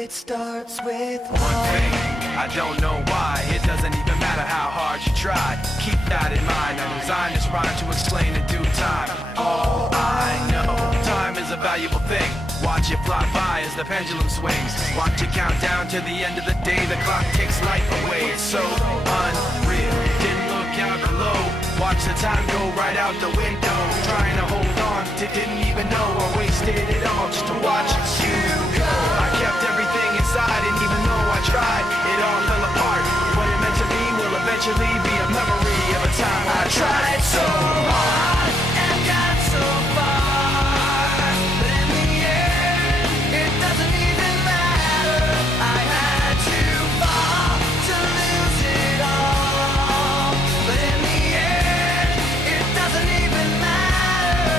It starts with one thing, I don't know why. It doesn't even matter how hard you try. Keep that in mind. I designed this rhyme to explain in due time. All I know, time is a valuable thing. Watch it fly by as the pendulum swings. Watch it count down to the end of the day. The clock takes life away. It's so unreal. Didn't look out below. Watch the time go right out the window. Trying to hold on to didn't even know I wasted it all just to watch you go. I kept everything inside, and even though I tried, it all fell apart. What it meant to be will eventually be a memory of a time I tried so hard and got so far, but in the end, it doesn't even matter. I had to fall to lose it all, but in the end, it doesn't even matter.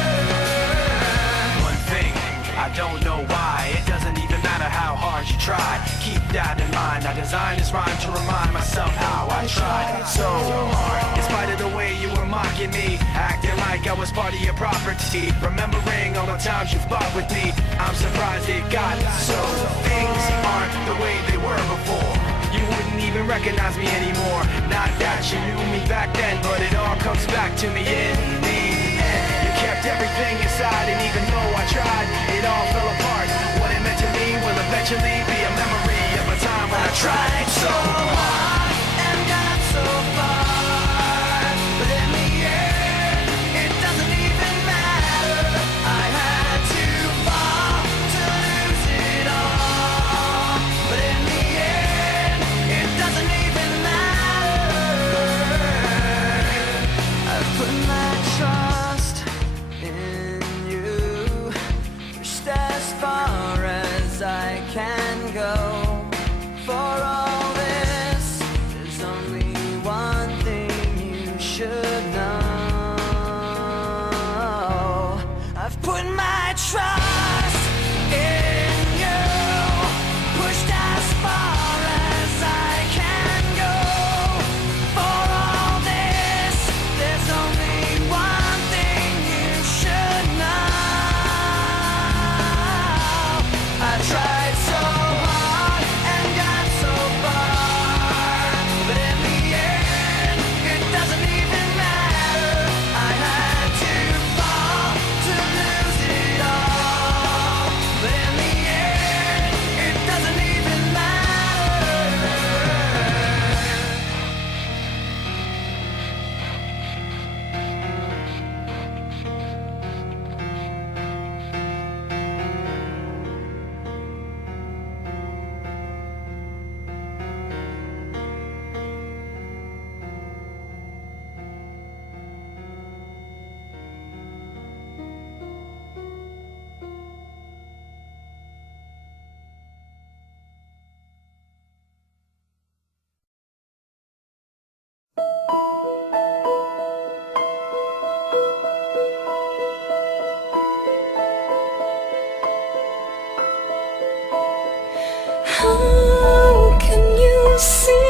One thing, I don't know why. It doesn't even matter how hard you try. Keep that in mind. I designed this rhyme to remind myself how I tried so hard. In spite of the way you were mocking me, acting like I was part of your property, remembering all the times you fought with me, I'm surprised it got so. Things aren't the way they were before. You wouldn't even recognize me anymore. Not that you knew me back then, but it all comes back to me in the end. You kept everything inside, and even though I tried, it all fell apart. What it meant to me will eventually be a memory of a time when I tried so hard and got so far, but in the end, it doesn't even matter. I had to fall to lose it all, but in the end, it doesn't even matter. I've put my trust in you, pushed as far as I can go. For all this, there's only one thing you should know. I've put my trust in you, pushed as far as I can go. For all this, there's only one thing you should know. I tried so hard and got so far, but in the end, it doesn't even matter. I had to fall to lose it all, but in the end, it doesn't even matter. How can you see